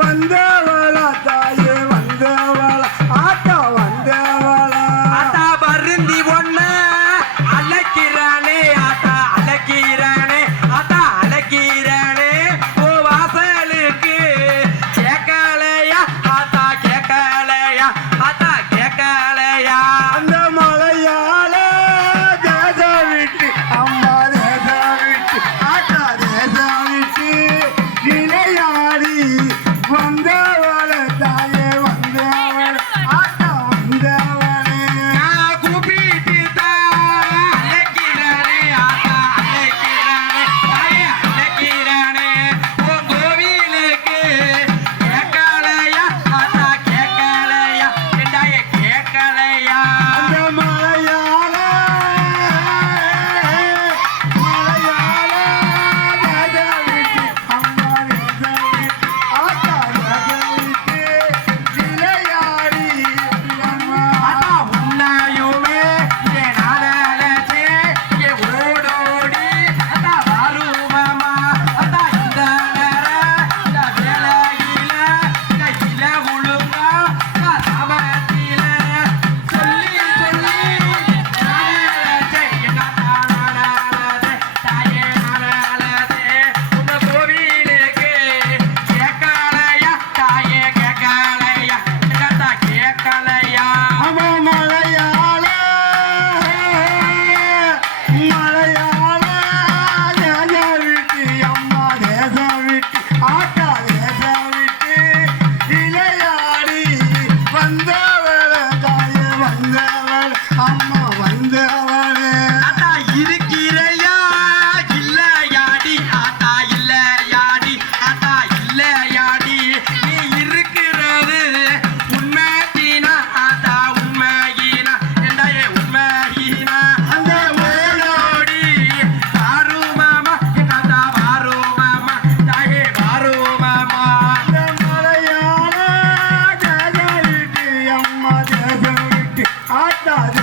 Wonder. ஆட்டாத